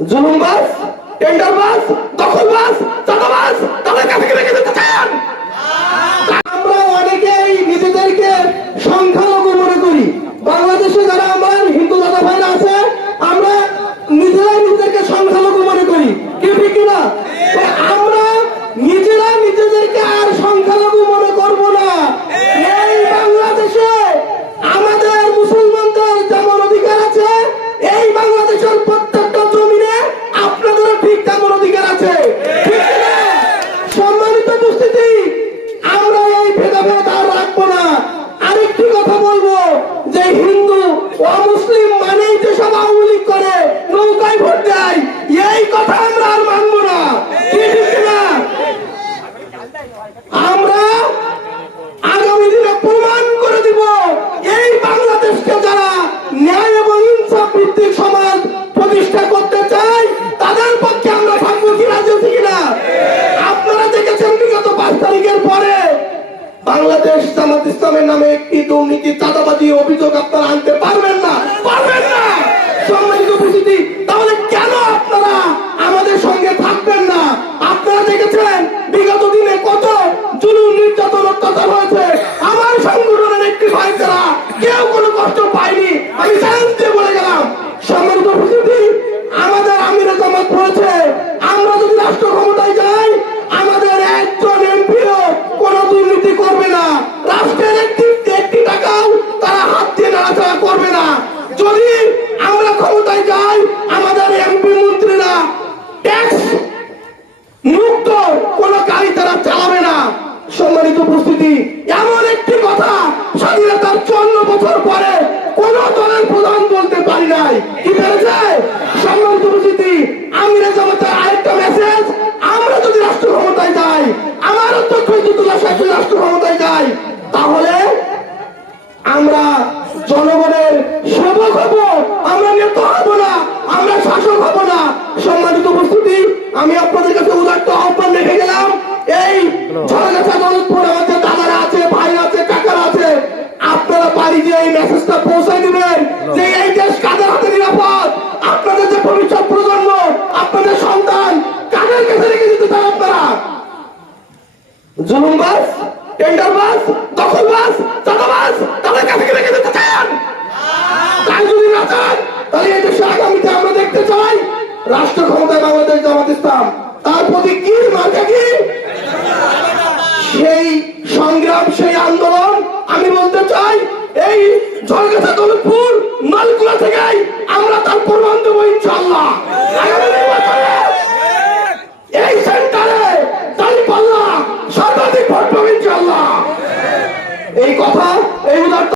জুলুমবাজ টেন্ডারবাজ দখলবাজ যে হিন্দু অমুসলিম মুসলিম মানেই যে সব আওয়ামী করে, নৌকায় ভোট দেয়, এই কথা আমরা আর মানবো না? আমরা জামাত ইসলামের নামে একটি দুর্নীতি, চাঁদাবাজি অভিযোগ আপনারা আনতে পারবেন না। পারবেন না! সম্মানিত উপস্থিতি, তাহলে কেন আপনারা আমাদের সঙ্গে থাকবেন না? আপনারা দেখেছেন, বিগত দিনে কত জুলুম, নির্যাতন, অত্যাচার হয়েছে। আমার সংগঠনের একটি ভাই কেউ কোনো কষ্ট পায়নি। আমি চ্যালেঞ্জ দিয়ে বলে গেলাম সম্মানিত উপস্থিতি আমাদের আমিরা জামাত বলেছে আমরা যদি রাষ্ট্র ক্ষমতায় যাই আমাদের একজন এমপিও কোন দুর্নীতি করবে না রাষ্ট্রের একটি একটি টাকাও তারা হাত দিয়ে নাড়াচাড়া করবে না যদি আমরা ক্ষমতায় যাই আমাদের এমপি মন্ত্রীরা ট্যাক্স মুক্ত কোন গাড়ি তারা চালাবে না সম্মানিত উপস্থিতি এমন একটি কথা স্বাধীনতার চুয়ান্ন বছর পরে কোন দলের প্রধান বলতে পারি নাই। কি পেরেছে? সম্মানিত জামাতের আরেকটা মেসেজ আমরা যদি রাষ্ট্র ক্ষমতায় যাই, আমার অধ্যক্ষ রাষ্ট্র ক্ষমতায় যাই তাহলে আমরা জনগণের সেবক হব, আমরা নেতা হব না, আমরা শাসক হব না। ভবিষ্যৎ প্রজন্ম, আপনাদের সন্তান কাদের কাছে রেখে দিতে চান আপনারা। জুলুমবাজ টেন্ডারবাজ দখলবাজ চাঁদাবাজ তাদের কাছে রেখে দিতে চান? তাই যদি না চান, তাহলে এই দেশে আগামীতে আমরা দেখতে চাই রাষ্ট্র ক্ষমতায় বাংলাদেশ, জামাত ইসলাম। তার প্রতি কি মার্কা কি? সেই সংগ্রাম, সেই আন্দোলন আমি বলতে চাই, এই ঝড়গাছা দৌলতপুর নলকুলা থেকে আমরা তার প্রমাণ দেবো ইনশাল্লাহ এই সেন্টারে দাঁড়িপাল্লা সর্বাধিক ভোট পাবে ইনশাল্লাহ এই কথা